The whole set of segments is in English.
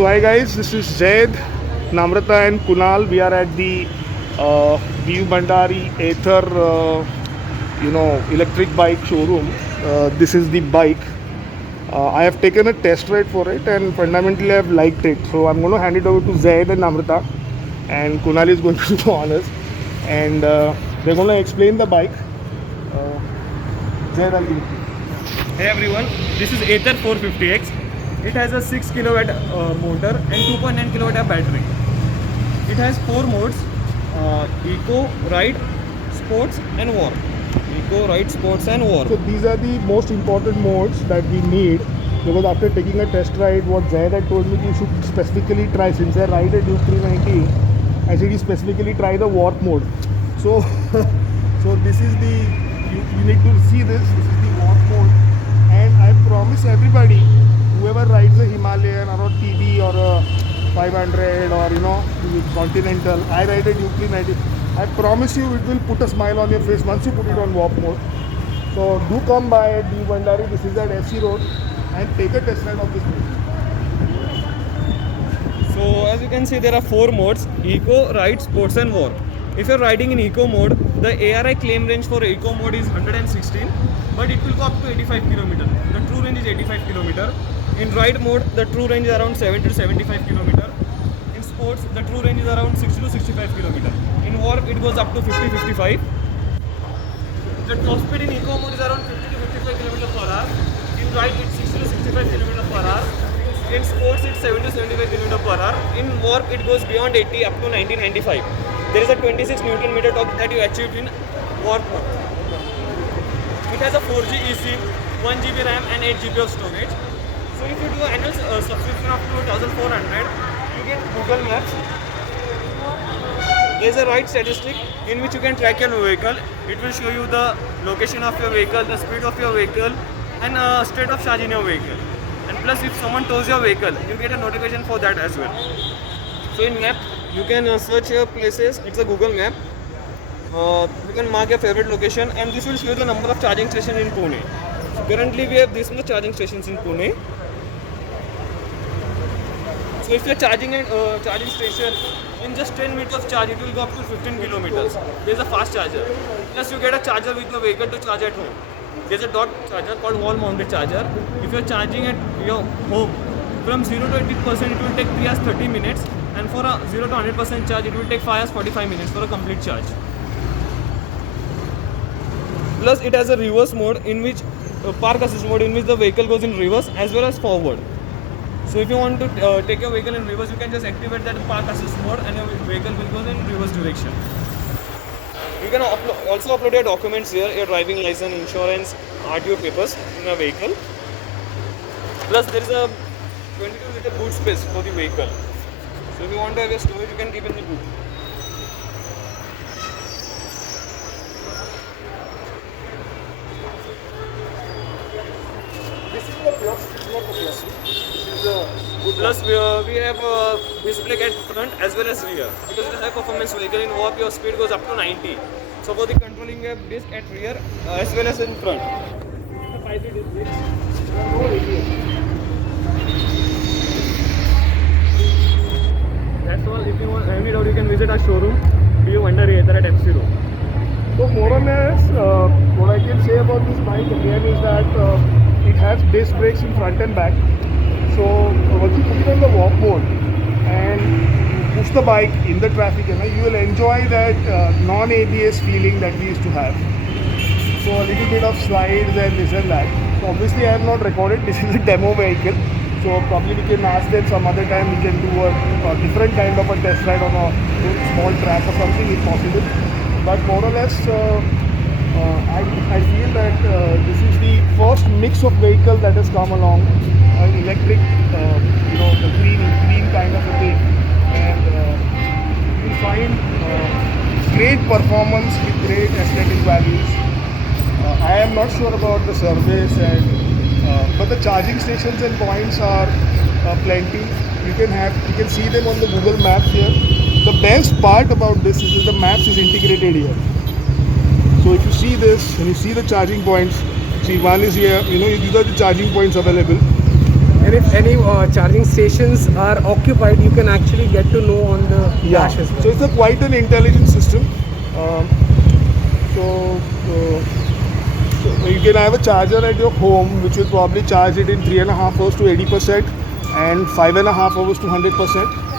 So hi guys, this is Zaid, Namrata and Kunal. We are at the Diu Bandari Aether, electric bike showroom. This is the bike. I have taken a test ride for it and fundamentally I have liked it. So I'm going to hand it over to Zaid and Namrata, and Kunal is going to do the honors, and they're going to explain the bike. Uh, Zaid, I'll give it to you. Hey everyone, this is Aether 450X. It has a 6 kilowatt motor and 2.9 kilowatt battery. It has 4 modes: Eco, Ride, Sports and War. Eco, Ride, Sports and War. So these are the most important modes that we need, because after taking a test ride, what Zaid had told me, you should specifically try, since I ride a Duke 390, I said you specifically try the warp mode. So so this is the, you need to see this is the warp mode, and I promise everybody, whoever rides a Himalayan or a TB or a 500 or the Continental, I ride a Duke 390, I promise you it will put a smile on your face once you put it on warp mode. So do come by at Diu Bandari, this is at FC Road, and take a test ride of this place. So as you can see, there are 4 modes: Eco, Ride, Sports and War. If you're riding in Eco mode, the ARI claim range for Eco mode is 116, but it will go up to 85 km. The true range is 85 km. In Ride mode, the true range is around 70 to 75 km. In Sports, the true range is around 60 to 65 km. In Warp, it goes up to 50-55. The top speed in Eco mode is around 50 to 55 km per hour. In Ride, it's 60 to 65 km per hour. In Sports, it's 70 to 75 km per hour. In Warp, it goes beyond 80 up to 1995. There is a 26 Newton meter torque that you achieved in Warp mode. It has a 4G eSIM, 1 GB RAM and 8 GB of storage. So if you do annual subscription of 2400, you get Google Maps. There is a ride statistic in which you can track your vehicle. It will show you the location of your vehicle, the speed of your vehicle, and state of charge in your vehicle. And plus, if someone tows your vehicle, you get a notification for that as well. So in map, you can search your places. It's a Google map. You can mark your favorite location, and this will show you the number of charging stations in Pune. Currently, we have this much charging stations in Pune. So if you're charging at charging station, in just 10 minutes of charge, it will go up to 15 kilometers. There's a fast charger. Plus, you get a charger with your vehicle to charge at home. There's a dot charger called wall-mounted charger. If you're charging at your home, from 0 to 80%, it will take 3 hours 30 minutes. And for a 0 to 100% charge, it will take 5 hours 45 minutes for a complete charge. Plus, it has a reverse mode in which park assist mode in which the vehicle goes in reverse as well as forward. So if you want to take your vehicle in reverse, you can just activate that park assist mode and your vehicle will go in reverse direction. You can also upload your documents here, your driving license, insurance, RTO papers in your vehicle. Plus, there is a 22-liter boot space for the vehicle. So if you want to have your storage, you can keep in the boot. This is the plus, it's not the plus. This is the good Plus, we have a display at front as well as rear. Because it's a high performance vehicle, in Warp your speed goes up to 90. So for the controlling, we have disc at rear as well as in front. The 5D display. no ABS. That's all. If you want any doubt, you can visit our showroom, Diu Bandari Aether at FC Road. So more or less, what I can say about this bike again is that it has disc brakes in front and back. So once you put it on the walk mode and you push the bike in the traffic, you will enjoy that non-ABS feeling that we used to have. So a little bit of slides and this and that. So obviously I have not recorded, this is a demo vehicle. So probably we can ask them some other time, we can do a different kind of a test ride on a small track or something if possible. But more or less, I feel that this is the first mix of vehicle that has come along, electric, the green kind of a thing, and you find great performance with great aesthetic values. I am not sure about the service, but the charging stations and points are plenty. You can see them on the Google Maps here. The best part about this is that the maps is integrated here. So if you see this and you see the charging points, see one is here, these are the charging points available. And if any charging stations are occupied, you can actually get to know on the dash as well. So it's a quite an intelligent system. Um, so, so you can have a charger at your home, which will probably charge it in 3.5 hours to 80% and 5.5 hours to 100%.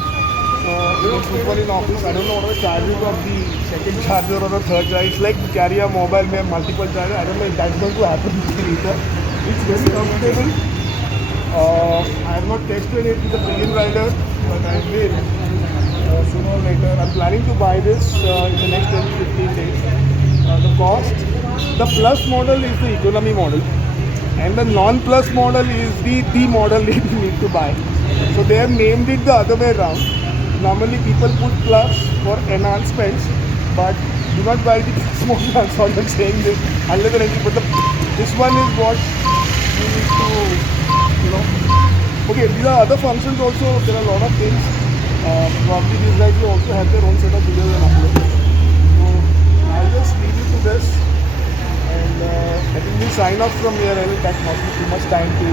People in office, I don't know what the charges of the second charger or the third charger. It's like carry a mobile, may have multiple chargers. I don't know if that's going to happen later. It's very comfortable. I have not tested it with the plug-in rider, but I will sooner or later. I'm planning to buy this in the next 10 to 15 days. The cost, the plus model is the economy model, and the non-plus model is the model that you need to buy. So they have named it the other way around. Normally people put plus for enhancements, but do not buy the plus model. That's all I'm saying this. Unless and until, but this one is what you need to, you know. Okay, these are other functions also. There are a lot of things. Probably these guys will also have their own set of videos and upload. So I'll just leave you to this, and I think we'll sign off from here. I will take not too much time to.